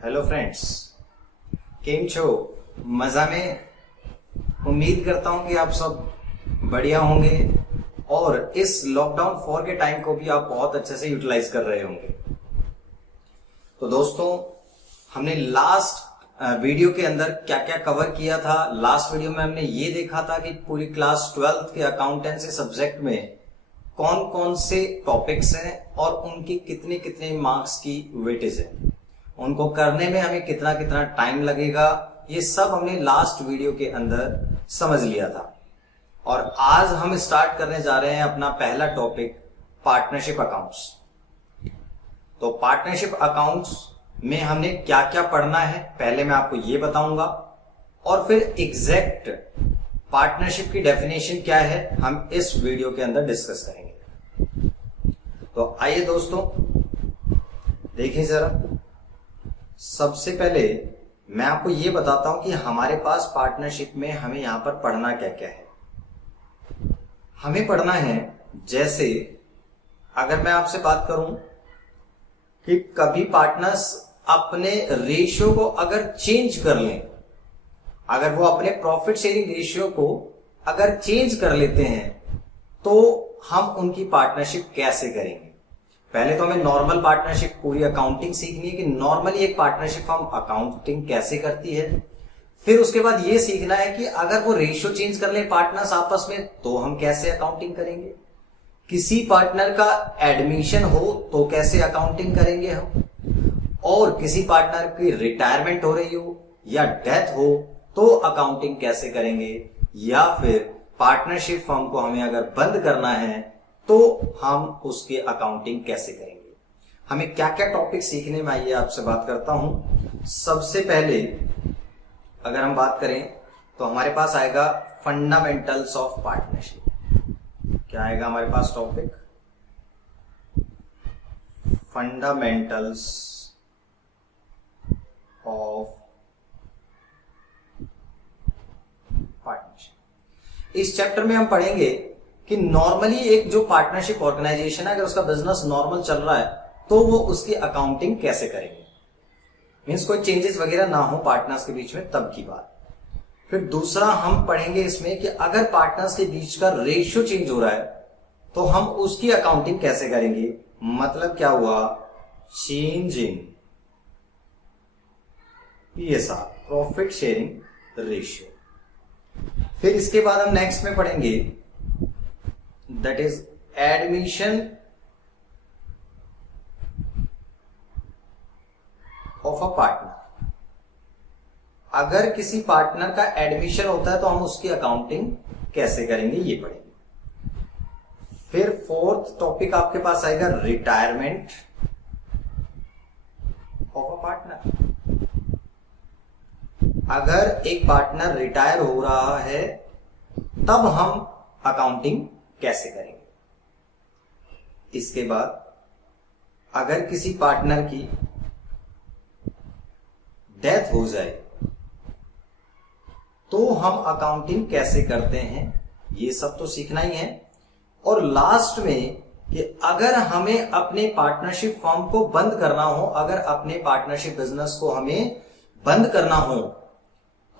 Hello friends, केम छो? मजा में? उम्मीद करता हूं कि आप सब बढ़िया होंगे और इस लॉकडाउन 4 के टाइम को भी आप बहुत अच्छे से यूटिलाइज कर रहे होंगे। तो दोस्तों, हमने लास्ट वीडियो के अंदर क्या क्या कवर किया था। लास्ट वीडियो में हमने ये देखा था कि पूरी क्लास 12th के अकाउंटेंसी सब्जेक्ट में कौन कौन से टॉपिक्स हैं और उनकी कितने कितने मार्क्स की वेटेज है, उनको करने में हमें कितना कितना टाइम लगेगा, ये सब हमने लास्ट वीडियो के अंदर समझ लिया था। और आज हम स्टार्ट करने जा रहे हैं अपना पहला टॉपिक, पार्टनरशिप अकाउंट्स। तो पार्टनरशिप अकाउंट्स में हमने क्या क्या पढ़ना है पहले मैं आपको ये बताऊंगा, और फिर एग्जैक्ट पार्टनरशिप की डेफिनेशन क्या है हम इस वीडियो के अंदर डिस्कस करेंगे। तो आइए दोस्तों, देखिए जरा। सबसे पहले मैं आपको ये बताता हूं कि हमारे पास पार्टनरशिप में हमें यहां पर पढ़ना क्या क्या है। हमें पढ़ना है, जैसे अगर मैं आपसे बात करूं कि कभी पार्टनर्स अपने रेशियो को अगर चेंज कर लें, अगर वो अपने प्रॉफिट शेयरिंग रेशियो को अगर चेंज कर लेते हैं, तो हम उनकी पार्टनरशिप कैसे करेंगे। पहले तो हमें नॉर्मल पार्टनरशिप पूरी अकाउंटिंग सीखनी है कि नॉर्मली एक पार्टनरशिप हम अकाउंटिंग कैसे करती है। फिर उसके बाद ये सीखना है कि अगर वो रेशियो चेंज कर ले पार्टनर्स आपस में, तो हम कैसे अकाउंटिंग करेंगे। किसी पार्टनर का एडमिशन हो तो कैसे अकाउंटिंग करेंगे हम, और किसी पार्टनर की रिटायरमेंट हो रही हो या डेथ हो तो अकाउंटिंग कैसे करेंगे, या फिर पार्टनरशिप फर्म को हमें अगर बंद करना है तो हम उसकी अकाउंटिंग कैसे करेंगे। हमें क्या क्या टॉपिक सीखने में, आइए आपसे बात करता हूं। सबसे पहले अगर हम बात करें तो हमारे पास आएगा फंडामेंटल्स ऑफ पार्टनरशिप। क्या आएगा हमारे पास टॉपिक? Fundamentals of partnership. इस चैप्टर में हम पढ़ेंगे कि नॉर्मली एक जो पार्टनरशिप ऑर्गेनाइजेशन है, अगर उसका बिजनेस नॉर्मल चल रहा है तो वो उसकी अकाउंटिंग कैसे करेंगे, मीन्स कोई चेंजेस वगैरह ना हो पार्टनर्स के बीच में, तब की बात। फिर दूसरा हम पढ़ेंगे इसमें कि अगर पार्टनर्स के बीच का रेशियो चेंज हो रहा है तो हम उसकी अकाउंटिंग कैसे करेंगे। मतलब क्या हुआ, change in PSR, profit sharing ratio. फिर इसके बाद हम नेक्स्ट में पढ़ेंगे that is admission of a partner. अगर किसी पार्टनर का एडमिशन होता है तो हम उसकी अकाउंटिंग कैसे करेंगे, ये पढ़ेंगे। फिर फोर्थ टॉपिक आपके पास आएगा रिटायरमेंट ऑफ अ पार्टनर। अगर एक पार्टनर रिटायर हो रहा है तब हम अकाउंटिंग कैसे करेंगे। इसके बाद अगर किसी पार्टनर की डेथ हो जाए तो हम अकाउंटिंग कैसे करते हैं, ये सब तो सीखना ही है। और लास्ट में कि अगर हमें अपने पार्टनरशिप फर्म को बंद करना हो, अगर अपने पार्टनरशिप बिजनेस को हमें बंद करना हो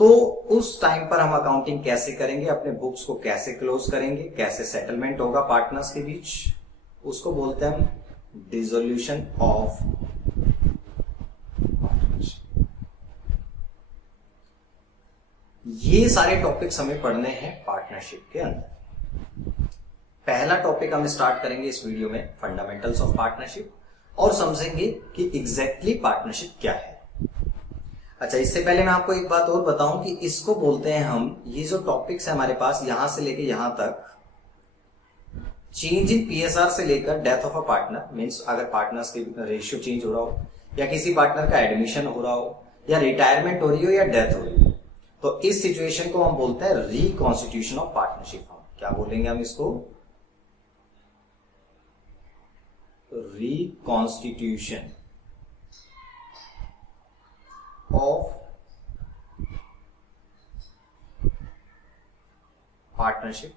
तो उस टाइम पर हम अकाउंटिंग कैसे करेंगे, अपने बुक्स को कैसे क्लोज करेंगे, कैसे सेटलमेंट होगा पार्टनर्स के बीच, उसको बोलते हैं हम डिसोल्यूशन ऑफ पार्टनरशिप। ये सारे टॉपिक्स हमें पढ़ने हैं पार्टनरशिप के अंदर। पहला टॉपिक हम स्टार्ट करेंगे इस वीडियो में, फंडामेंटल्स ऑफ पार्टनरशिप, और समझेंगे कि एग्जैक्टली पार्टनरशिप क्या है। अच्छा, इससे पहले मैं आपको एक बात और बताऊं कि इसको बोलते हैं हम, ये जो टॉपिक्स है हमारे पास यहां से लेके यहां तक, चेंज इन पीएसआर से लेकर death of a partner, means अगर पार्टनर्स के रेशियो चेंज हो रहा हो, या किसी पार्टनर का एडमिशन हो रहा हो, या रिटायरमेंट हो रही हो, या डेथ हो रही हो, तो इस सिचुएशन को हम बोलते हैं रिकॉन्स्टिट्यूशन ऑफ पार्टनरशिप फर्म। क्या बोलेंगे हम इसको? Reconstitution of partnership.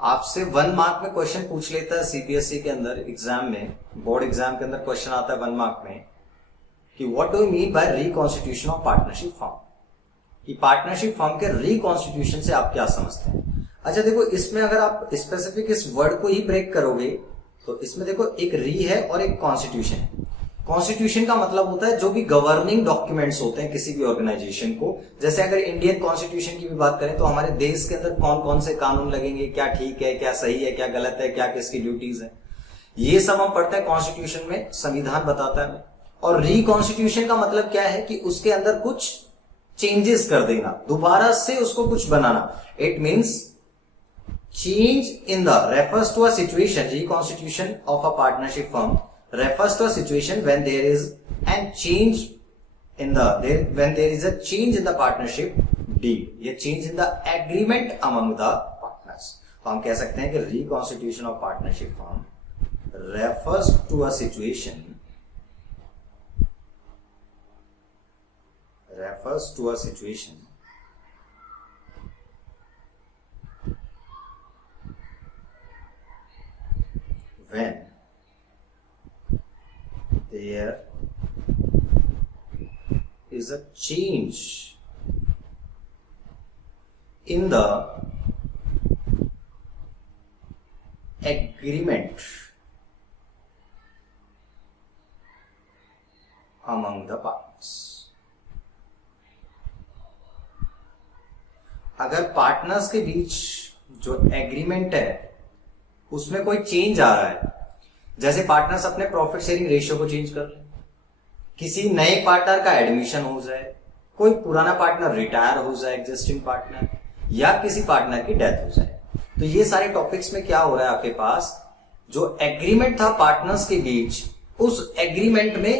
आपसे 1 मार्क में क्वेश्चन पूछ लेता है सीबीएसई के अंदर एग्जाम में, बोर्ड एग्जाम के अंदर क्वेश्चन आता है 1 मार्क में कि what do you mean by reconstitution of partnership firm, कि पार्टनरशिप फर्म के रिकॉन्स्टिट्यूशन से आप क्या समझते हैं। अच्छा देखो, इसमें अगर आप स्पेसिफिक इस वर्ड को ही ब्रेक करोगे तो इसमें देखो एक री है और एक कॉन्स्टिट्यूशन है। कॉन्स्टिट्यूशन का मतलब होता है जो भी गवर्निंग डॉक्यूमेंट्स होते हैं किसी भी ऑर्गेनाइजेशन को। जैसे अगर इंडियन कॉन्स्टिट्यूशन की भी बात करें तो हमारे देश के अंदर कौन कौन से कानून लगेंगे, क्या ठीक है, क्या सही है, क्या गलत है, क्या किसकी ड्यूटीज है, ये सब हम पढ़ते हैं कॉन्स्टिट्यूशन में, संविधान बताता है। और रिकॉन्स्टिट्यूशन का मतलब क्या है कि उसके अंदर कुछ चेंजेस कर देना, दोबारा से उसको कुछ बनाना। It means change in the refers to a situation, reconstitution of a partnership firm refers to a situation when there is a change in the when there is a change in the partnership deed, ये change in the agreement among the partners। तो हम कह सकते हैं कि reconstitution of partnership firm refers to a situation when there is a change in the agreement among the partners। अगर partners के बीच जो एग्रीमेंट है उसमें कोई चेंज आ रहा है, जैसे पार्टनर्स अपने प्रॉफिट शेयरिंग रेशियो को चेंज कर लें, किसी नए पार्टनर का एडमिशन हो जाए, कोई पुराना पार्टनर रिटायर हो जाए एग्जिस्टिंग पार्टनर, या किसी पार्टनर की डेथ हो जाए, तो ये सारे टॉपिक्स में क्या हो रहा है, आपके पास जो एग्रीमेंट था पार्टनर्स के बीच उस एग्रीमेंट में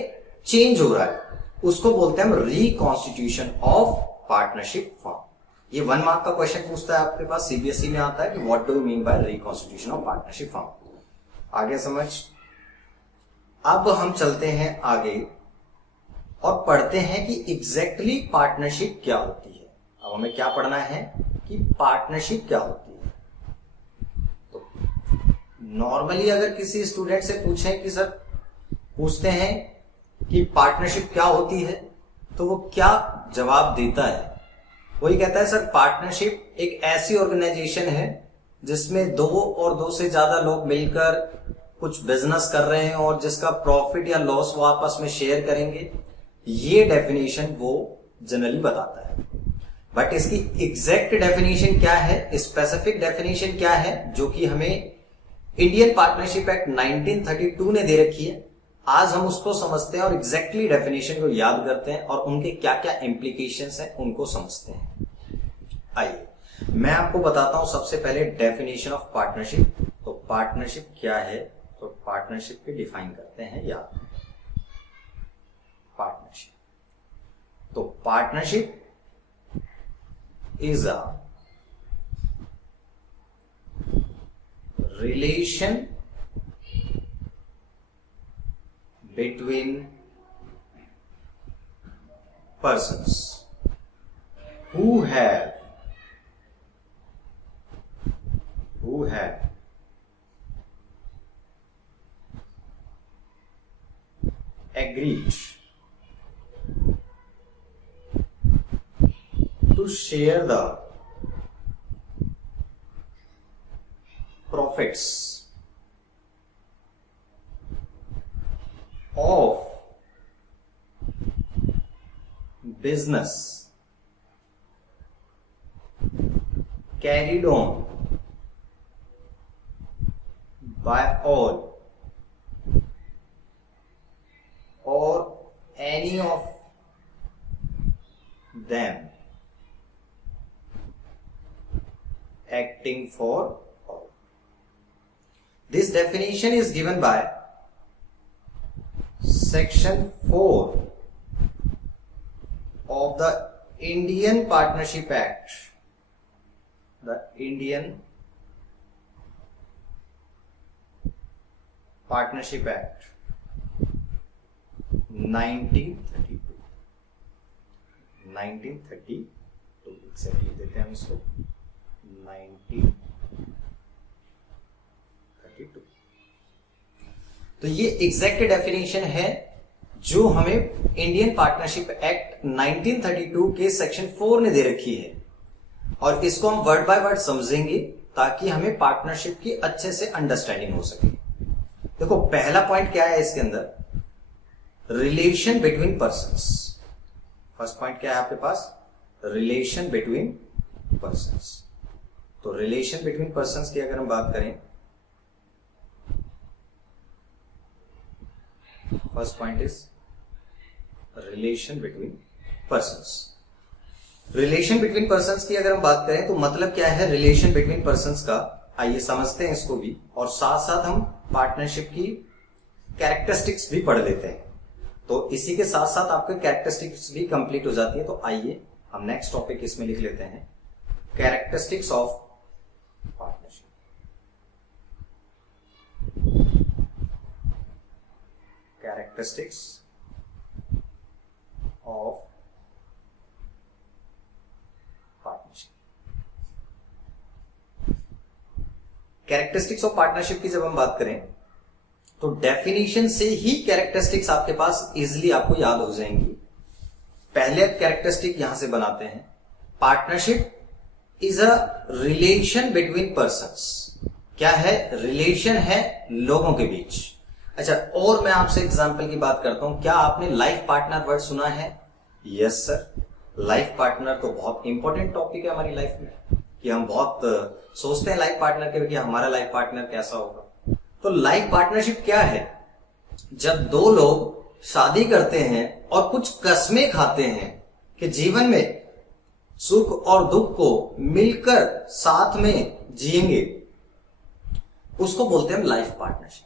चेंज हो रहा है, उसको बोलते हैं हम रिकॉन्स्टिट्यूशन ऑफ पार्टनरशिप फर्म। ये 1 मार्क का क्वेश्चन पूछता है आपके पास, सीबीएसई में आता है कि what do you mean by reconstitution of partnership firm. आगे समझ। अब हम चलते हैं आगे और पढ़ते हैं कि एग्जैक्टली पार्टनरशिप क्या होती है। अब हमें क्या पढ़ना है कि पार्टनरशिप क्या होती है। तो नॉर्मली अगर किसी स्टूडेंट से पूछें कि सर पूछते हैं कि पार्टनरशिप क्या होती है, तो वो क्या जवाब देता है, वही कहता है सर पार्टनरशिप एक ऐसी ऑर्गेनाइजेशन है जिसमें 2 और 2 से ज्यादा लोग मिलकर कुछ बिजनेस कर रहे हैं और जिसका प्रॉफिट या लॉस वो आपस में शेयर करेंगे। ये डेफिनेशन वो जनरली बताता है, बट इसकी एग्जैक्ट डेफिनेशन क्या है, स्पेसिफिक डेफिनेशन क्या है, जो कि हमें इंडियन पार्टनरशिप एक्ट 1932 ने दे रखी है। आज हम उसको समझते हैं और एग्जैक्टली डेफिनेशन को याद करते हैं और उनके क्या क्या इम्प्लीकेशंस हैं उनको समझते हैं। आइए मैं आपको बताता हूं सबसे पहले डेफिनेशन ऑफ पार्टनरशिप। तो पार्टनरशिप क्या है, तो पार्टनरशिप के डिफाइन करते हैं याद। पार्टनरशिप, तो partnership is a relation between persons who have agreed to share the profits of business carried on by all or any of them acting for all. This definition is given by Section 4 of the Indian Partnership Act, the Indian Partnership Act 1932 exactly देते हैं हम इसको 1932। तो ये exact definition है जो हमें Indian partnership act 1932 के सेक्शन 4 ने दे रखी है, और इसको हम वर्ड बाय वर्ड समझेंगे ताकि हमें पार्टनरशिप की अच्छे से अंडरस्टैंडिंग हो सके। देखो पहला पॉइंट क्या है इसके अंदर, relation between persons. First point क्या है आपके पास, रिलेशन बिटवीन पर्संस। तो रिलेशन बिटवीन पर्संस की अगर हम बात करें, first point is relation between persons. Relation between persons की अगर हम बात करें तो मतलब क्या है रिलेशन बिटवीन पर्संस का, आइए समझते हैं इसको भी, और साथ साथ हम पार्टनरशिप की कैरेक्टरिस्टिक्स भी पढ़ लेते हैं। तो इसी के साथ साथ आपके कैरेक्टरिस्टिक्स भी कंप्लीट हो जाती है। तो आइए हम नेक्स्ट टॉपिक इसमें लिख लेते हैं, characteristics of partnership. Characteristics of partnership. Characteristics of partnership की जब हम बात करें तो डेफिनेशन से ही कैरेक्टरिस्टिक्स आपके पास इजीली आपको याद हो जाएंगी। पहले कैरेक्टरिस्टिक यहां से बनाते हैं, partnership is a relation between persons. क्या है, रिलेशन है लोगों के बीच। अच्छा, और मैं आपसे एग्जांपल की बात करता हूं, क्या आपने लाइफ पार्टनर वर्ड सुना है? यस सर, लाइफ पार्टनर तो बहुत इंपॉर्टेंट टॉपिक है हमारी लाइफ में, कि हम बहुत सोचते हैं लाइफ पार्टनर के, कि हमारा लाइफ पार्टनर कैसा होगा। तो लाइफ पार्टनरशिप क्या है, जब दो लोग शादी करते हैं और कुछ कस्में खाते हैं कि जीवन में सुख और दुख को मिलकर साथ में जिएंगे, उसको बोलते हैं लाइफ पार्टनरशिप।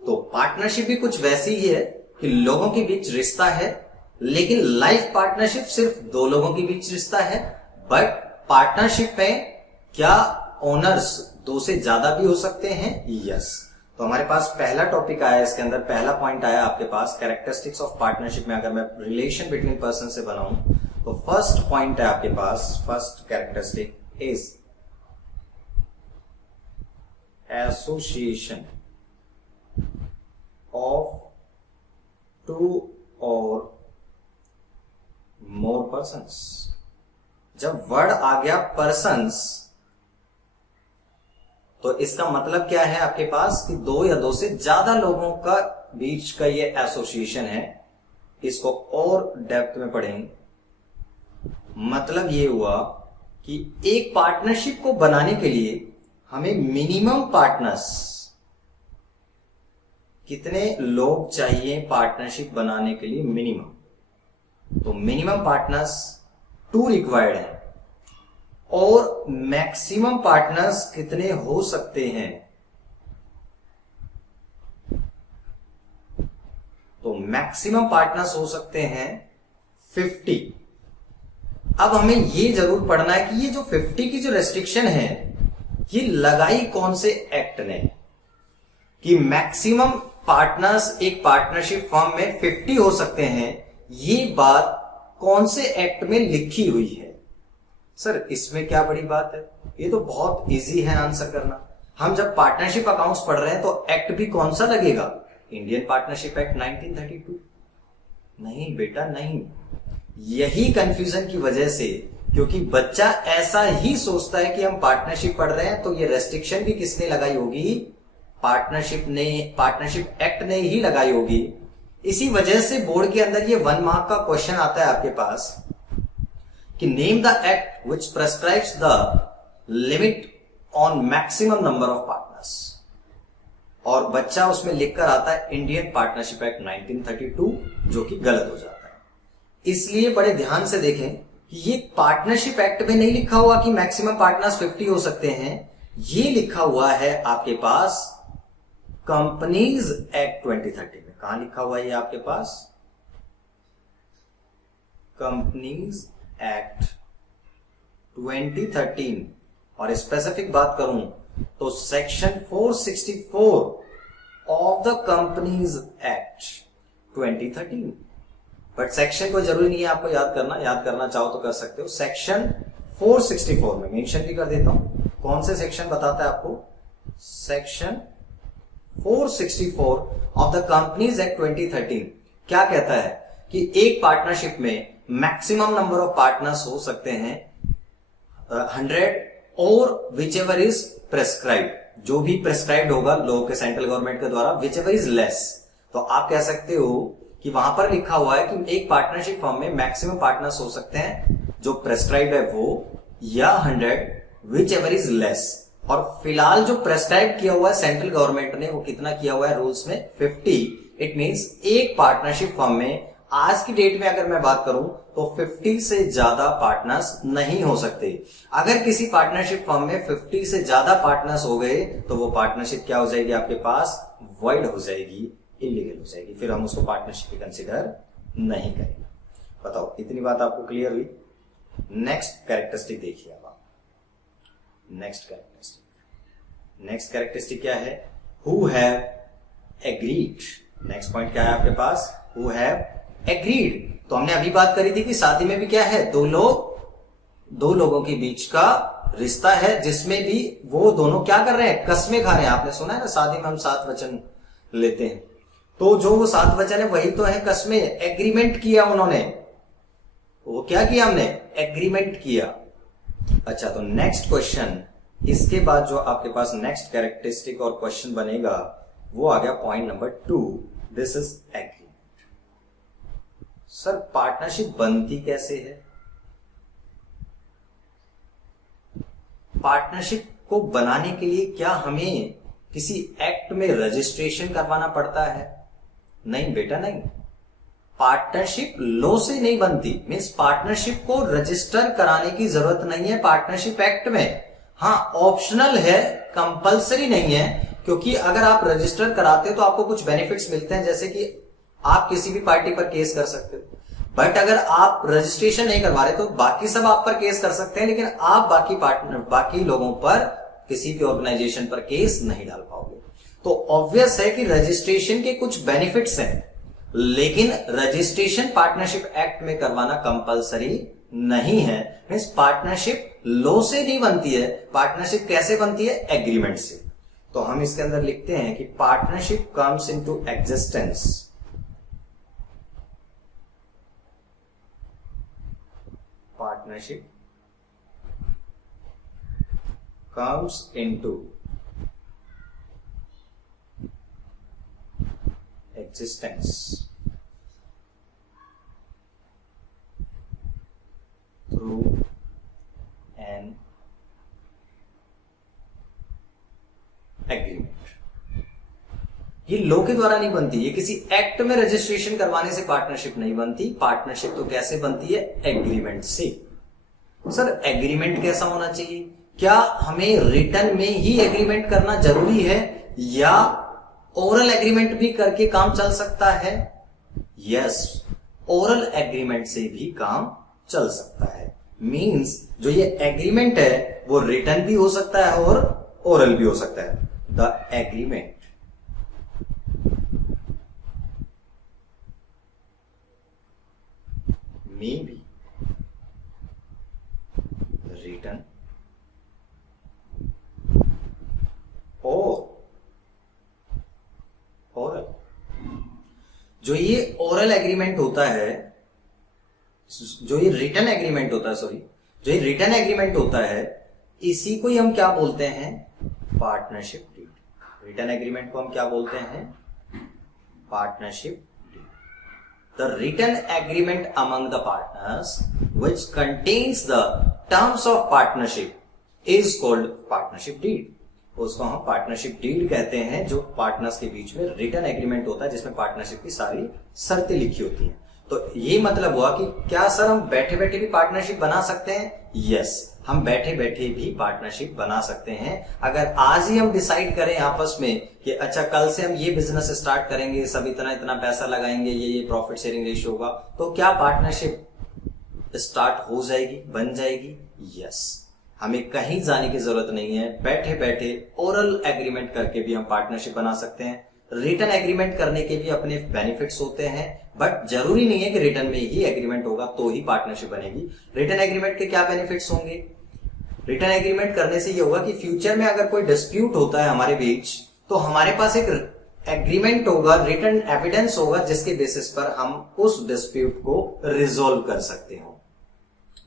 तो पार्टनरशिप भी कुछ वैसी ही है कि लोगों के बीच रिश्ता है, लेकिन लाइफ पार्टनरशिप सिर्फ दो लोगों के बीच रिश्ता है। बट पार्टनरशिप में क्या ओनर्स दो से ज्यादा भी हो सकते हैं? यस। तो हमारे पास पहला टॉपिक आया, इसके अंदर पहला पॉइंट आया आपके पास कैरेक्टरिस्टिक्स ऑफ पार्टनरशिप में। अगर मैं रिलेशन बिटवीन पर्सन से बनाऊं तो फर्स्ट पॉइंट है आपके पास, first characteristic is association of two or more persons. जब वर्ड आ गया पर्सन्स, तो इसका मतलब क्या है आपके पास कि दो या दो से ज्यादा लोगों का बीच का ये एसोसिएशन है। इसको और डेप्थ में पढ़ें, मतलब ये हुआ कि एक पार्टनरशिप को बनाने के लिए हमें मिनिमम पार्टनर्स, कितने लोग चाहिए पार्टनरशिप बनाने के लिए मिनिमम, तो मिनिमम पार्टनर्स 2 रिक्वायर्ड है। और मैक्सिमम पार्टनर्स कितने हो सकते हैं, तो मैक्सिमम पार्टनर्स हो सकते हैं 50। अब हमें ये जरूर पढ़ना है कि ये जो 50 की जो रेस्ट्रिक्शन है ये लगाई कौन से एक्ट ने, कि मैक्सिमम पार्टनर्स एक पार्टनरशिप फर्म में 50 हो सकते हैं, ये बात कौन से एक्ट में लिखी हुई है? सर इसमें क्या बड़ी बात है, ये तो बहुत इजी है आंसर करना। हम जब पार्टनरशिप अकाउंट्स पढ़ रहे हैं तो एक्ट भी कौन सा लगेगा, इंडियन पार्टनरशिप एक्ट 1932? नहीं बेटा नहीं। यही कंफ्यूजन की वजह से, क्योंकि बच्चा ऐसा ही सोचता है कि हम पार्टनरशिप पढ़ रहे हैं तो ये रेस्ट्रिक्शन भी किसने लगाई होगी, पार्टनरशिप एक्ट ने ही लगाई होगी। इसी वजह से बोर्ड के अंदर ये 1 मार्क का क्वेश्चन आता है आपके पास कि name the act which prescribes the limit on maximum number of partners, और बच्चा उसमें लिखकर आता है इंडियन पार्टनरशिप एक्ट 1932, जो कि गलत हो जाता है। इसलिए बड़े ध्यान से देखें कि ये पार्टनरशिप एक्ट में नहीं लिखा हुआ कि मैक्सिमम पार्टनर्स 50 हो सकते हैं, ये लिखा हुआ है आपके पास कंपनीज एक्ट 2013 में। कहां लिखा हुआ है ये आपके पास, कंपनीज एक्ट 2013। और स्पेसिफिक बात करूं तो section 464 of the companies act 2013। But section कोई जरूरी नहीं है आपको याद करना चाहो तो कर सकते हो। सेक्शन 464 में मेंशन भी कर देता हूं, कौन से सेक्शन बताता है आपको, section 464 of the companies act 2013 क्या कहता है कि एक पार्टनरशिप में मैक्सिमम नंबर ऑफ पार्टनर्स हो सकते हैं 100 और विच एवर इज प्रेस्क्राइब्ड, जो भी प्रेस्क्राइब्ड होगा लोगों के सेंट्रल गवर्नमेंट के द्वारा, विच एवर इज लेस। तो आप कह सकते हो कि वहां पर लिखा हुआ है कि एक पार्टनरशिप फर्म में मैक्सिमम पार्टनर्स हो सकते हैं जो प्रेस्क्राइब्ड है वो, या 100 विच एवर इज लेस। और फिलहाल जो प्रेस्क्राइब किया हुआ है सेंट्रल गवर्नमेंट ने वो कितना किया हुआ है रूल्स में, 50। इट मींस एक पार्टनरशिप फर्म में आज की डेट में अगर मैं बात करूं तो 50 से ज्यादा पार्टनर्स नहीं हो सकते। अगर किसी पार्टनरशिप फर्म में 50 से ज्यादा पार्टनर्स हो गए तो वो पार्टनरशिप क्या हो जाएगी आपके पास, वॉइड हो जाएगी, इलीगल हो जाएगी, फिर हम उसको पार्टनरशिप कंसिडर नहीं करेंगे। बताओ इतनी बात आपको क्लियर हुई। नेक्स्ट कैरेक्टरिस्टिक देखिए अब आप। नेक्स्ट कैरेक्टरिस्टिक क्या है, who have agreed. Next point क्या है आपके पास, हु हैव एग्रीड। तो हमने अभी बात करी थी कि शादी में भी क्या है, दो लोगों के बीच का रिश्ता है जिसमें भी वो दोनों क्या कर रहे हैं, कसमें खा रहे हैं। आपने सुना है ना शादी में हम 7 वचन लेते हैं, तो जो वो 7 वचन है वही तो है कसमें। एग्रीमेंट किया उन्होंने, वो क्या किया, हमने एग्रीमेंट किया। अच्छा, तो नेक्स्ट क्वेश्चन, इसके बाद जो आपके पास नेक्स्ट कैरेक्टरिस्टिक और क्वेश्चन बनेगा वो आ गया point number 2, this is agreement. Sir partnership बनती कैसे है? पार्टनरशिप को बनाने के लिए क्या हमें किसी एक्ट में रजिस्ट्रेशन करवाना पड़ता है? नहीं बेटा नहीं। पार्टनरशिप लॉ से नहीं बनती, मीन्स पार्टनरशिप को रजिस्टर कराने की जरूरत नहीं है पार्टनरशिप एक्ट में। हाँ ऑप्शनल है, कंपलसरी नहीं है, क्योंकि अगर आप रजिस्टर कराते हो तो आपको कुछ बेनिफिट्स मिलते हैं, जैसे कि आप किसी भी पार्टी पर केस कर सकते हो। बट अगर आप रजिस्ट्रेशन नहीं करवा रहे तो बाकी सब आप पर केस कर सकते हैं, लेकिन आप बाकी लोगों पर किसी भी ऑर्गेनाइजेशन पर केस नहीं डाल पाओगे। तो ऑब्वियस है कि रजिस्ट्रेशन के कुछ बेनिफिट्स हैं, लेकिन रजिस्ट्रेशन पार्टनरशिप एक्ट में करवाना कंपलसरी नहीं है। मींस पार्टनरशिप लॉ से नहीं बनती है। पार्टनरशिप कैसे बनती है? एग्रीमेंट से। तो हम इसके अंदर लिखते हैं कि partnership comes into existence, partnership comes into existence through an agreement। ये लॉ के द्वारा नहीं बनती, ये किसी एक्ट में रजिस्ट्रेशन करवाने से पार्टनरशिप नहीं बनती। पार्टनरशिप तो कैसे बनती है? एग्रीमेंट से। सर एग्रीमेंट कैसा होना चाहिए? क्या हमें रिटर्न में ही एग्रीमेंट करना जरूरी है या ओरल एग्रीमेंट भी करके काम चल सकता है? यस, ओरल एग्रीमेंट से भी काम चल सकता है। मींस जो ये एग्रीमेंट है वो रिटर्न भी हो सकता है और ओरल भी हो सकता है। The agreement may be written or oral। जो ये ओरल एग्रीमेंट होता है, जो ये रिटर्न एग्रीमेंट होता है, सॉरी, जो ये रिटर्न एग्रीमेंट होता है, इसी को ही हम क्या बोलते हैं? Partnership deed. रिटर्न एग्रीमेंट को हम क्या बोलते हैं? Partnership. The written agreement among the partners which contains the terms of partnership is called partnership deed। उसको हम पार्टनरशिप डीड कहते हैं, जो पार्टनर्स के बीच में रिटर्न एग्रीमेंट होता है जिसमें पार्टनरशिप की सारी शर्तें लिखी होती हैं। तो ये मतलब हुआ कि क्या सर हम बैठे बैठे भी पार्टनरशिप बना सकते हैं? यस, हम बैठे बैठे भी पार्टनरशिप बना सकते हैं। अगर आज ही हम डिसाइड करें आपस में कि अच्छा कल से हम ये बिजनेस स्टार्ट करेंगे, सब इतना इतना पैसा लगाएंगे, ये प्रॉफिट शेयरिंग रेशियो होगा, तो क्या पार्टनरशिप स्टार्ट हो जाएगी, बन जाएगी? यस, हमें कहीं जाने की जरूरत नहीं है। बैठे बैठे ओरल एग्रीमेंट करके भी हम पार्टनरशिप बना सकते हैं। रिटर्न एग्रीमेंट करने के भी अपने बेनिफिट्स होते हैं, बट जरूरी नहीं है कि रिटर्न में ही एग्रीमेंट होगा तो ही पार्टनरशिप बनेगी। रिटर्न एग्रीमेंट के क्या बेनिफिट्स होंगे? रिटर्न एग्रीमेंट करने से ये होगा कि फ्यूचर में अगर कोई डिस्प्यूट होता है हमारे बीच, तो हमारे पास एक एग्रीमेंट होगा, रिटन एविडेंस होगा जिसके बेसिस पर हम उस डिस्प्यूट को रिजोल्व कर सकते हो।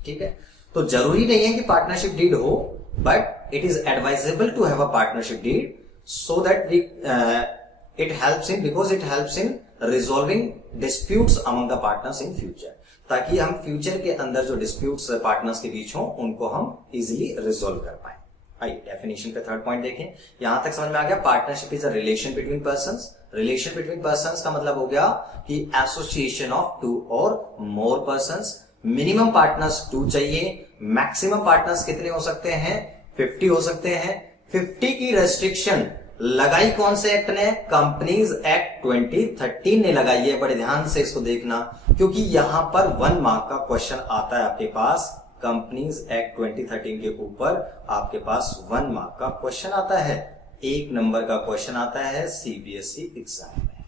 ठीक है, तो जरूरी नहीं है कि पार्टनरशिप डीड हो, but it is advisable to have a partnership deed so that we it helps in, because it helps in resolving disputes among the partners in future, ताकि हम फ्यूचर के अंदर जो डिस्प्यूट्स पार्टनर्स के बीच हो उनको हम इजिली रिजोल्व कर पाए। आइए डेफिनेशन पे थर्ड पॉइंट देखें। यहां तक समझ में आ गया, partnership is a relation between persons. Relation between persons का मतलब हो गया कि association of two or more persons. Minimum partners 2 चाहिए, मैक्सिमम पार्टनर्स कितने हो सकते हैं? 50 हो सकते हैं। 50 की रेस्ट्रिक्शन लगाई कौन से एक्ट ने? कंपनीज एक्ट 2013 ने लगाई है। बड़े ध्यान से इसको देखना, क्योंकि यहां पर 1 मार्क का क्वेश्चन आता है आपके पास। कंपनीज एक्ट 2013 के ऊपर आपके पास 1 मार्क का क्वेश्चन आता है, 1 नंबर का क्वेश्चन आता है सीबीएसई एग्जाम में।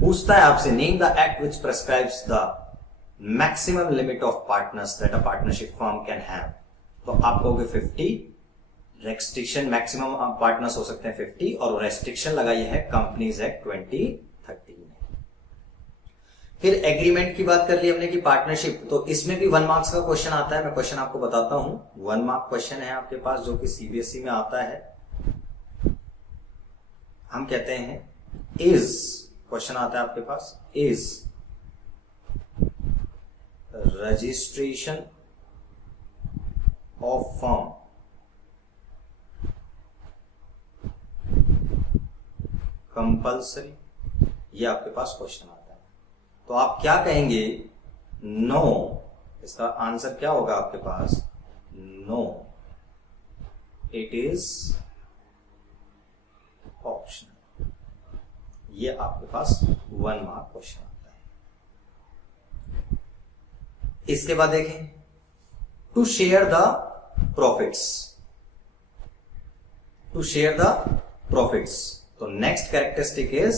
पूछता है आपसे, name the act which prescribes the maximum limit of partners that a partnership firm can have. तो आप कहोगे 50, रेस्ट्रिक्शन मैक्सिमम पार्टनर्स हो सकते हैं 50, और रेस्ट्रिक्शन लगाई है कंपनीज एक्ट 2013 में। फिर एग्रीमेंट की बात कर ली हमने कि पार्टनरशिप, तो इसमें भी 1 मार्क्स का क्वेश्चन आता है। मैं क्वेश्चन आपको बताता हूं, 1 मार्क क्वेश्चन है आपके पास जो कि सीबीएसई में आता है। हम कहते हैं इज, क्वेश्चन आता है आपके पास, is registration of firm compulsory, ये आपके पास क्वेश्चन आता है। तो आप क्या कहेंगे? नो। इसका आंसर क्या होगा आपके पास? No, it is optional. ये आपके पास 1 मार्क क्वेश्चन आता है। इसके बाद देखें, to share the profits. To share the profits, तो next characteristic is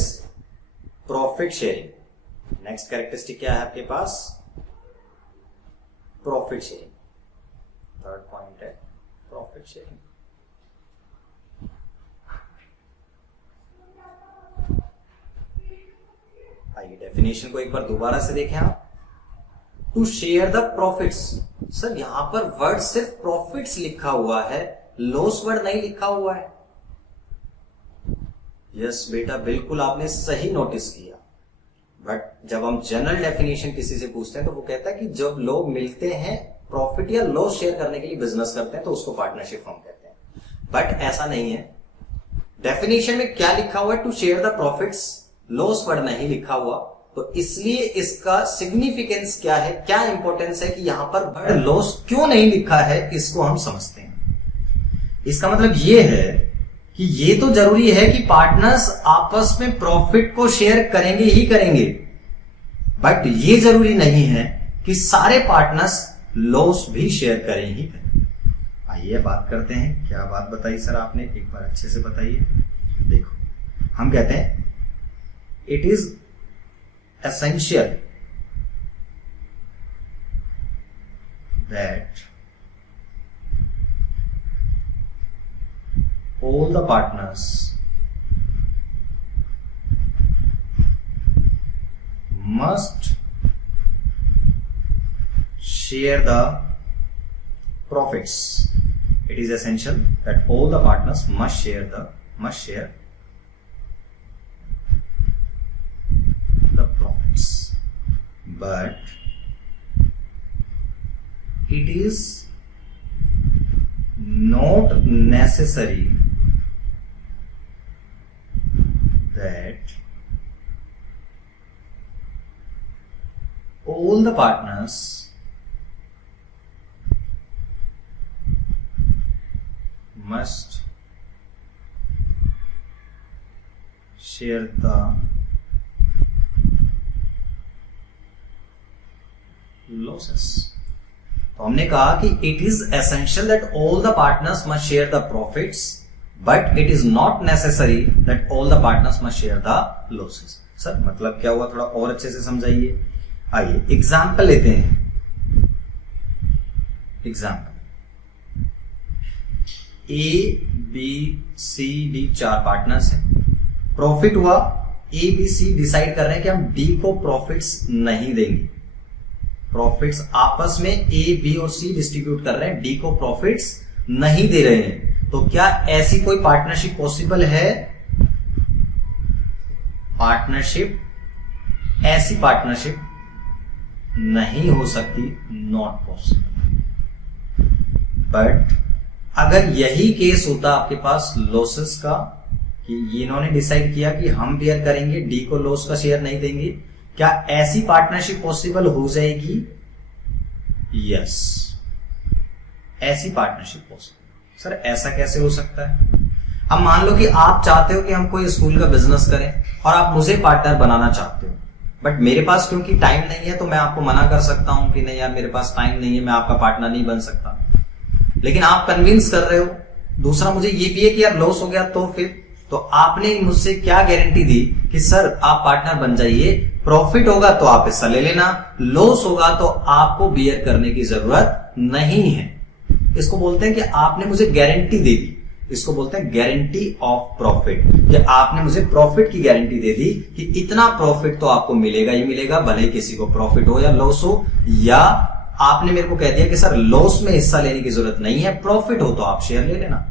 profit sharing. Next characteristic क्या है आपके पास? Profit sharing. थर्ड पॉइंट है प्रॉफिट शेयरिंग। आइए डेफिनेशन को एक बार दोबारा से देखें आप। To share the profits, sir यहां पर वर्ड सिर्फ प्रॉफिट्स लिखा हुआ है, लॉस वर्ड नहीं लिखा हुआ है। यस बेटा, बिल्कुल आपने सही नोटिस किया। बट जब हम जनरल डेफिनेशन किसी से पूछते हैं तो वो कहता है कि जब लोग मिलते हैं प्रॉफिट या लॉस शेयर करने के लिए बिजनेस करते हैं तो उसको पार्टनरशिप फर्म कहते हैं। बट ऐसा नहीं है। डेफिनेशन में क्या लिखा हुआ है? To share the profits, loss word नहीं लिखा हुआ। तो इसलिए इसका सिग्निफिकेंस क्या है, क्या इंपॉर्टेंस है कि यहां पर वर्ड लॉस क्यों नहीं लिखा है, इसको हम समझते हैं। इसका मतलब यह है कि ये तो जरूरी है कि पार्टनर्स आपस में प्रॉफिट को शेयर करेंगे ही करेंगे, बट ये जरूरी नहीं है कि सारे पार्टनर्स लॉस भी शेयर करें ही करें। आइए बात करते हैं। क्या बात बताई सर आपने, एक बार अच्छे से बताइए। देखो, हम कहते हैं it is essential that all the partners must share the profits. It is essential that all the partners must share the profits, but it is not necessary that all the partners must share the losses. तो हमने कहा कि it is essential that all the partners must share the profits, but it is not necessary that all the partners must share the losses. Sir मतलब क्या हुआ, थोड़ा और अच्छे से समझाइए। आइए एग्जाम्पल लेते हैं। Example, A B C D 4 partners हैं प्रॉफिट हुआ, ए बी सी डिसाइड कर रहे हैं कि हम डी को प्रॉफिट्स नहीं देंगे, प्रॉफिट्स आपस में ए बी और सी डिस्ट्रीब्यूट कर रहे हैं, डी को प्रॉफिट्स नहीं दे रहे हैं, तो क्या ऐसी कोई पार्टनरशिप पॉसिबल है? पार्टनरशिप, ऐसी पार्टनरशिप नहीं हो सकती, नॉट पॉसिबल। बट अगर यही केस होता आपके पास लॉसेस का, कि इन्होंने डिसाइड किया कि हम बेयर करेंगे, डी को लॉस का शेयर नहीं देंगे, क्या ऐसी पार्टनरशिप पॉसिबल हो जाएगी? यस, ऐसी पार्टनरशिप पॉसिबल। सर ऐसा कैसे हो सकता है? अब मान लो कि आप चाहते हो कि हम कोई स्कूल का बिजनेस करें और आप मुझे पार्टनर बनाना चाहते हो, बट मेरे पास क्योंकि टाइम नहीं है तो मैं आपको मना कर सकता हूं कि नहीं यार मेरे पास टाइम नहीं है, मैं आपका पार्टनर नहीं बन सकता। लेकिन आप कन्विंस कर रहे हो। दूसरा मुझे ये भी है कि यार लॉस हो गया तो फिर, तो आपने मुझसे क्या गारंटी दी कि सर आप पार्टनर बन जाइए, प्रॉफिट होगा तो आप हिस्सा ले लेना, लॉस होगा तो आपको बियर करने की जरूरत नहीं है। इसको बोलते हैं कि आपने मुझे गारंटी दे दी, इसको बोलते हैं गारंटी ऑफ प्रॉफिट, कि आपने मुझे प्रॉफिट की गारंटी दे दी कि इतना प्रॉफिट तो आपको मिलेगा ही मिलेगा, भले किसी को प्रॉफिट हो या लॉस हो। या आपने मेरे को कह दिया कि सर लॉस में हिस्सा लेने की जरूरत नहीं है, प्रॉफिट हो तो आप शेयर ले लेना।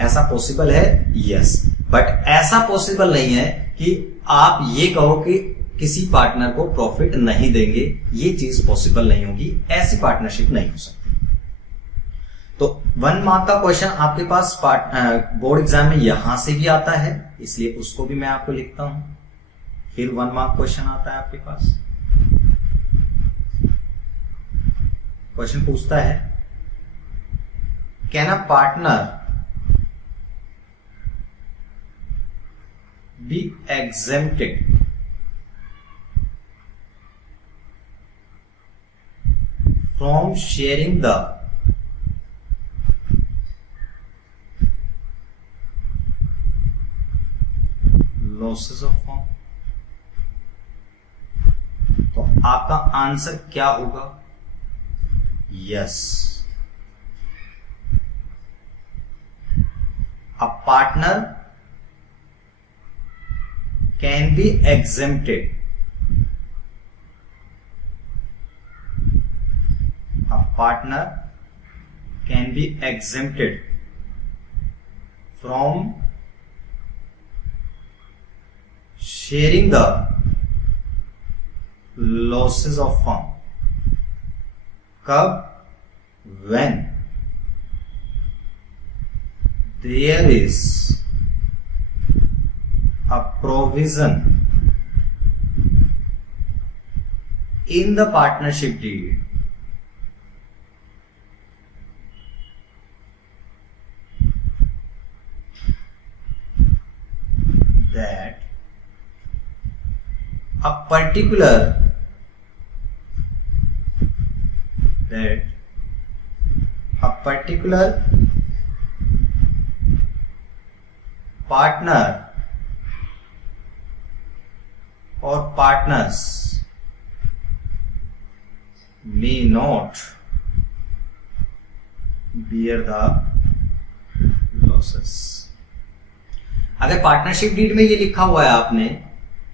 ऐसा पॉसिबल है? यस। बट ऐसा पॉसिबल नहीं है कि आप ये कहो कि किसी पार्टनर को प्रॉफिट नहीं देंगे, ये चीज पॉसिबल नहीं होगी, ऐसी पार्टनरशिप नहीं हो सकती। तो 1 मार्क का क्वेश्चन आपके पास बोर्ड एग्जाम में यहां से भी आता है, इसलिए उसको भी मैं आपको लिखता हूं। फिर 1 मार्क क्वेश्चन आता है आपके पास। क्वेश्चन पूछता है, can a partner B exempted from sharing the losses of firm? तो आपका आंसर क्या होगा? Yes, a partner can be exempted, a partner can be exempted from sharing the losses of firm. कब? when there is a provision in the partnership deed that a particular partner or partners may not bear the losses। अगर partnership deed में ये लिखा हुआ है आपने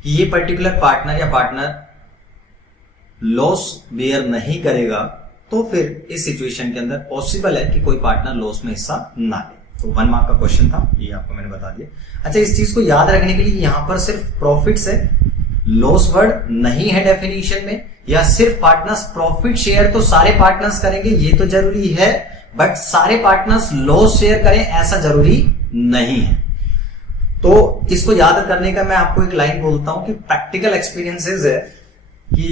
कि ये पर्टिकुलर पार्टनर या पार्टनर लॉस बेयर नहीं करेगा, तो फिर इस सिचुएशन के अंदर पॉसिबल है कि कोई पार्टनर लॉस में हिस्सा ना ले। तो 1 मार्क का क्वेश्चन था, ये आपको मैंने बता दिया। अच्छा, इस चीज को याद रखने के लिए यहां पर सिर्फ प्रॉफिट्स है, लॉस वर्ड नहीं है डेफिनेशन में, या सिर्फ पार्टनर्स प्रॉफिट शेयर तो सारे पार्टनर्स करेंगे ये तो जरूरी है, बट सारे पार्टनर्स लॉस शेयर करें ऐसा जरूरी नहीं है। तो इसको याद करने का मैं आपको एक लाइन बोलता हूं कि प्रैक्टिकल एक्सपीरियंसेस है कि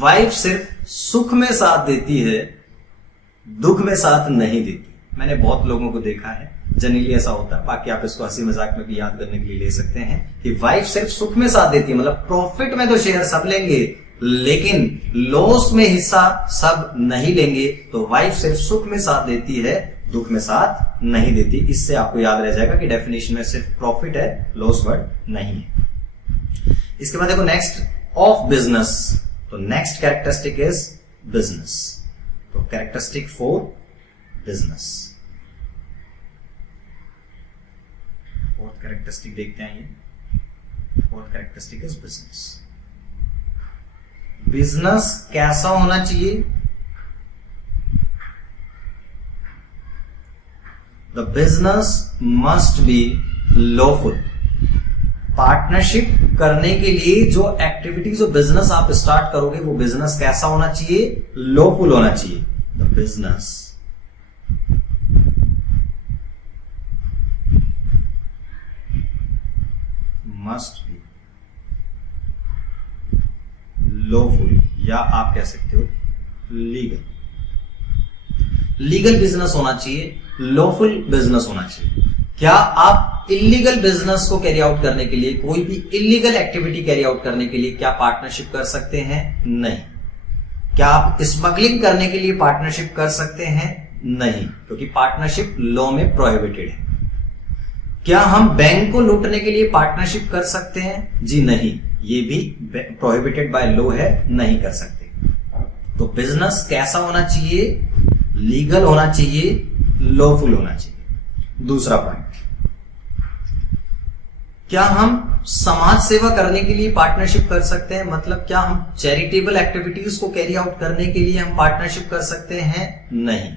वाइफ सिर्फ सुख में साथ देती है, दुख में साथ नहीं देती। मैंने बहुत लोगों को देखा है, जनरली ऐसा होता है, बाकी आप इसको हंसी मजाक में भी याद करने के लिए ले सकते हैं कि वाइफ सिर्फ सुख में साथ देती है, मतलब प्रॉफिट में तो शेयर सब लेंगे लेकिन लॉस में हिस्सा सब नहीं लेंगे। तो वाइफ सिर्फ सुख में साथ देती है, दुख में साथ नहीं देती। इससे आपको याद रह जाएगा कि डेफिनेशन में सिर्फ प्रॉफिट है, लॉस वर्ड नहीं है। इसके बाद देखो नेक्स्ट, ऑफ बिजनेस। तो नेक्स्ट कैरेक्टरिस्टिक इज बिजनेस। तो characteristic for business, fourth characteristic देखते हैं ये। What characteristic is business? Business कैसा होना चाहिए? The business must be lawful. Partnership करने के लिए जो एक्टिविटी, जो बिजनेस आप स्टार्ट करोगे, वो बिजनेस कैसा होना चाहिए? लॉफुल होना चाहिए। The business must be lawful, या आप कह सकते हो लीगल। लीगल बिजनेस होना चाहिए, लॉफुल बिजनेस होना चाहिए। क्या आप इलीगल बिजनेस को कैरी आउट करने के लिए, कोई भी इलीगल एक्टिविटी कैरी आउट करने के लिए क्या पार्टनरशिप कर सकते हैं? नहीं। क्या आप स्मगलिंग करने के लिए पार्टनरशिप कर सकते हैं? नहीं, क्योंकि पार्टनरशिप लॉ में प्रोहिबिटेड है। क्या हम बैंक को लूटने के लिए पार्टनरशिप कर सकते हैं? जी नहीं, ये भी प्रोहिबिटेड बाय लॉ है, नहीं कर सकते। तो बिजनेस कैसा होना चाहिए? लीगल होना चाहिए, लॉफुल होना चाहिए। दूसरा पॉइंट, क्या हम समाज सेवा करने के लिए पार्टनरशिप कर सकते हैं? मतलब क्या हम चैरिटेबल एक्टिविटीज को कैरी आउट करने के लिए हम पार्टनरशिप कर सकते हैं? नहीं।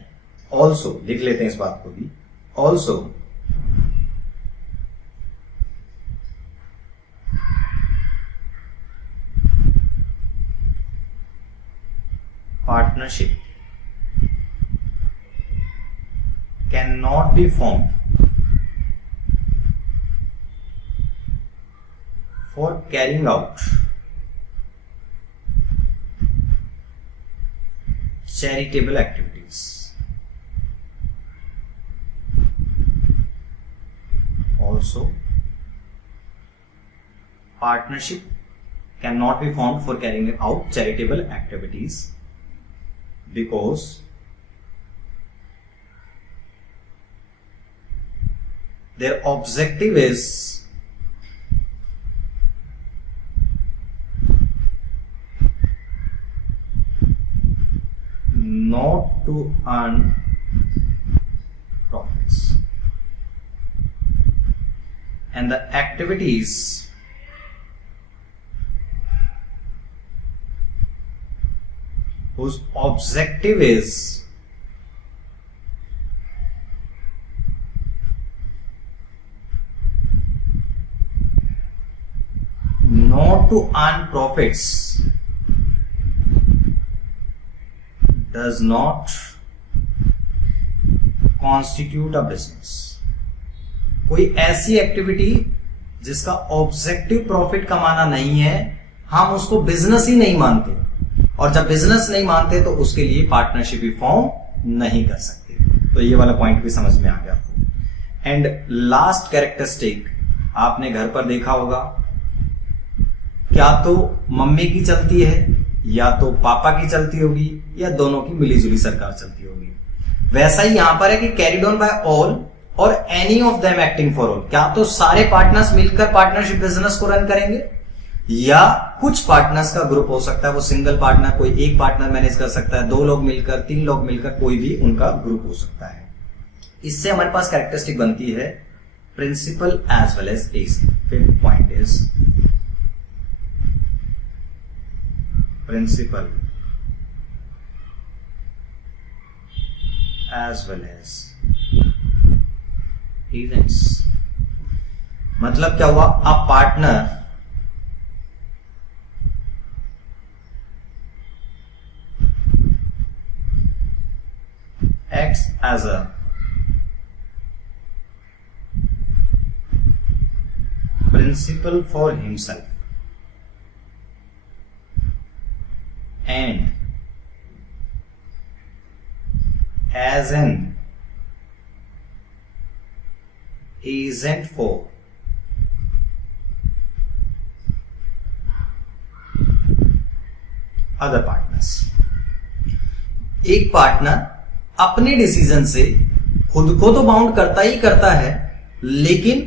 ऑल्सो लिख लेते हैं इस बात को भी, also partnership cannot be formed for carrying out charitable activities. Also, partnership cannot be formed for carrying out charitable activities because their objective is not to earn profits, and the activities whose objective is not to earn profits does not constitute a business. कोई ऐसी activity जिसका objective profit कमाना नहीं है, हम उसको business ही नहीं मानते, और जब बिजनेस नहीं मानते तो उसके लिए पार्टनरशिप भी फॉर्म नहीं कर सकते। तो ये वाला पॉइंट भी समझ में आ गया आपको। एंड लास्ट कैरेक्टरिस्टिक आपने घर पर देखा होगा, क्या तो मम्मी की चलती है, या तो पापा की चलती होगी, या दोनों की मिलीजुली सरकार चलती होगी। वैसा ही यहां पर है कि कैरिड ऑन बाय ऑल और any of them acting for all. क्या तो सारे पार्टनर्स मिलकर पार्टनरशिप बिजनेस को रन करेंगे, या कुछ पार्टनर्स का ग्रुप हो सकता है, वो सिंगल पार्टनर, कोई एक पार्टनर मैनेज कर सकता है, 2 लोग मिलकर, 3 लोग मिलकर, कोई भी उनका ग्रुप हो सकता है। इससे हमारे पास कैरेक्टरिस्टिक बनती है principal as well as AC. Fifth point is principal as well as agents. मतलब क्या हुआ, अब partner acts as a principal for himself and as an agent for other partners। एक पार्टनर अपने डिसीजन से खुद को तो बाउंड करता ही करता है, लेकिन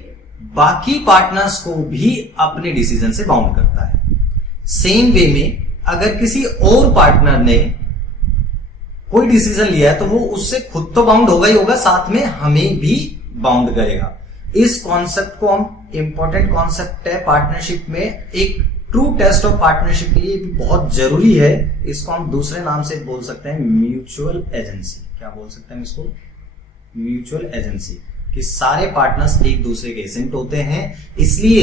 बाकी पार्टनर्स को भी अपने डिसीजन से बाउंड करता है। सेम वे में अगर किसी और पार्टनर ने कोई डिसीजन लिया है तो वो उससे खुद तो बाउंड होगा ही होगा, साथ में हमें भी बाउंड करेगा। इस कॉन्सेप्ट को हम इंपॉर्टेंट कॉन्सेप्ट है पार्टनरशिप में, एक ट्रू टेस्ट ऑफ पार्टनरशिप के लिए भी बहुत जरूरी है। इसको हम दूसरे नाम से बोल सकते हैं म्यूचुअल एजेंसी। क्या बोल सकते हैं इसको? Mutual agency. कि सारे पार्टनर्स एक दूसरे के एजेंट होते हैं, इसलिए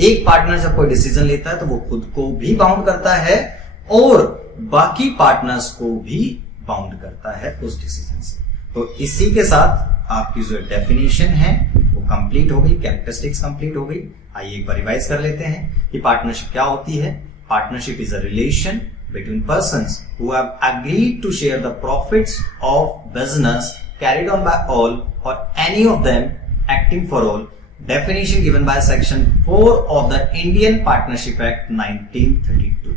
एक पार्टनर जब कोई डिसीजन लेता है तो वो खुद को भी बाउंड करता है और बाकी पार्टनर्स को भी बाउंड करता है उस डिसीजन से। तो इसी के साथ आपकी जो डेफिनेशन है वो कंप्लीट हो गई, कैरेक्टरिस्टिक्स कंप्लीट हो गई। आइए एक बार रिवाइज कर लेते हैं कि पार्टनरशिप क्या होती है। Partnership is a relation between persons who have agreed to share the profits of business carried on by all or any of them acting for all. Definition given by section 4 of the Indian Partnership Act 1932.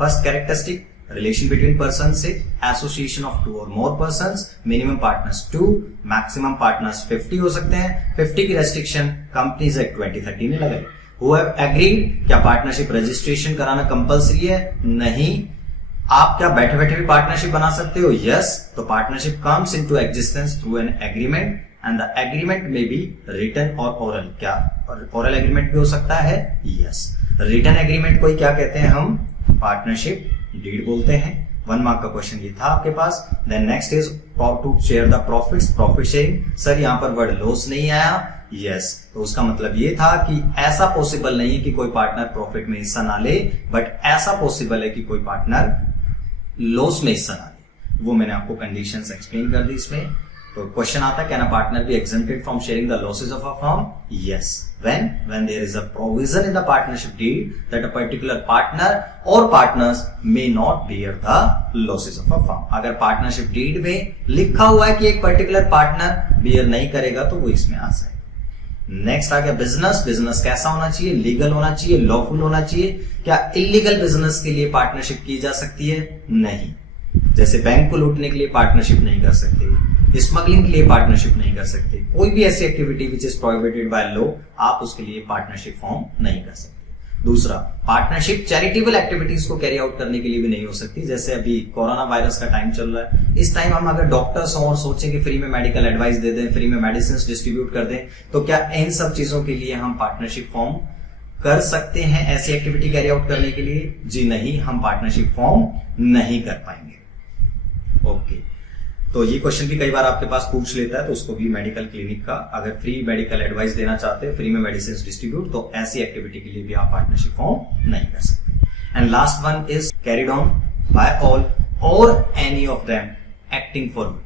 First characteristic, relation between persons से association of 2 or more persons, minimum partners 2, maximum partners 50 हो सकते हैं। 50 की restriction Companies Act 2013 ने लगाई। Who have agreed, क्या partnership registration कराना compulsory है? नहीं। आप क्या बैठे बैठे भी पार्टनरशिप बना सकते हो? यस। तो partnership comes into existence through an agreement and the agreement में बी रिटन और ओरल। क्या ओरल एग्रीमेंट भी हो सकता है? यस। रिटन एग्रीमेंट को क्या कहते हैं हम? पार्टनरशिप डीड बोलते हैं। 1 मार्क का क्वेश्चन ये था आपके पास। Then next is to share the profits, profit sharing. Sir यहाँ पर वर्ड लॉस नहीं आया। यस, तो उसका मतलब ये था कि ऐसा पॉसिबल नहीं है कि कोई पार्टनर प्रॉफिट में हिस्सा ना ले, बट ऐसा पॉसिबल है कि कोई पार्टनर लॉस में हिस्सा ना ले। वो मैंने आपको कंडीशंस एक्सप्लेन कर दी इसमें। तो क्वेश्चन आता है, can a partner be exempted from sharing the losses of a firm? Yes, when there is a provision in the partnership deed that a particular partner or partners may not bear the losses of a firm. अगर partnership deed में लिखा हुआ है कि एक particular partner beer नहीं करेगा तो वो इसमें आ जाएगा। नेक्स्ट आ गया बिजनेस। बिजनेस कैसा होना चाहिए? लीगल होना चाहिए, लॉफुल होना चाहिए। क्या इलीगल बिजनेस के लिए पार्टनरशिप की जा सकती है? नहीं। जैसे बैंक को लूटने के लिए पार्टनरशिप नहीं कर सकते, स्मगलिंग के लिए पार्टनरशिप नहीं कर सकते, कोई भी ऐसी activity which is prohibited by law आप उसके लिए पार्टनरशिप फॉर्म नहीं कर सकते। दूसरा, पार्टनरशिप चैरिटेबल एक्टिविटीज को कैरी आउट करने के लिए भी नहीं हो सकती। जैसे अभी कोरोना वायरस का टाइम चल रहा है, इस टाइम हम अगर डॉक्टर्स हों और सोचें कि फ्री में मेडिकल एडवाइस दे दें, फ्री में मेडिसिन डिस्ट्रीब्यूट कर दें, तो क्या इन सब चीजों के लिए हम पार्टनरशिप फॉर्म कर सकते हैं ऐसी एक्टिविटी कैरी आउट करने के लिए? जी नहीं, हम पार्टनरशिप फॉर्म नहीं कर पाएंगे। ओके, तो ये क्वेश्चन भी कई बार आपके पास पूछ लेता है, तो उसको भी मेडिकल क्लिनिक का अगर फ्री मेडिकल एडवाइस देना चाहते हैं, फ्री में मेडिसिन डिस्ट्रीब्यूट, तो ऐसी एक्टिविटी के लिए भी आप पार्टनरशिप फॉर्म नहीं कर सकते। And last one is carried on by all और any of them acting for.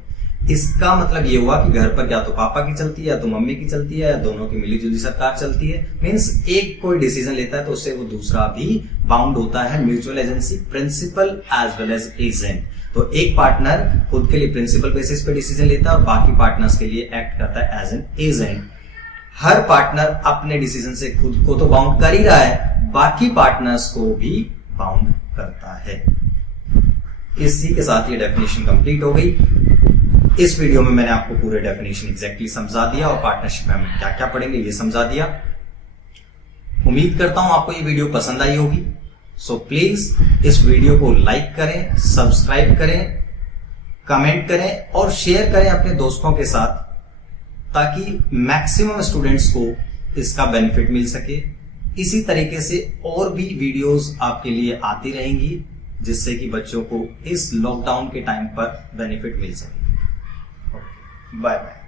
इसका मतलब ये हुआ कि घर पर या तो पापा की चलती है या तो मम्मी की चलती है या दोनों की मिलीजुली सरकार चलती है। मींस एक कोई डिसीजन लेता है तो उससे वो दूसरा भी बाउंड होता है। Mutual agency, principal as well as agent. तो एक पार्टनर खुद के लिए प्रिंसिपल बेसिस पे डिसीजन लेता है और बाकी पार्टनर्स के लिए एक्ट करता है एज एन एजेंट। हर पार्टनर अपने डिसीजन से खुद को तो बाउंड कर ही रहा है, बाकी पार्टनर्स को भी बाउंड करता है। इसी के साथ ये डेफिनेशन कंप्लीट हो गई। इस वीडियो में मैंने आपको पूरे डेफिनेशन एग्जैक्टली समझा दिया और पार्टनरशिप में हम क्या क्या पढ़ेंगे ये समझा दिया। उम्मीद करता हूं आपको ये वीडियो पसंद आई होगी। सो प्लीज इस वीडियो को लाइक करें, सब्सक्राइब करें, कमेंट करें और शेयर करें अपने दोस्तों के साथ, ताकि मैक्सिमम स्टूडेंट्स को इसका बेनिफिट मिल सके। इसी तरीके से और भी वीडियोस आपके लिए आती रहेंगी, जिससे कि बच्चों को इस लॉकडाउन के टाइम पर बेनिफिट मिल सके। Bye bye.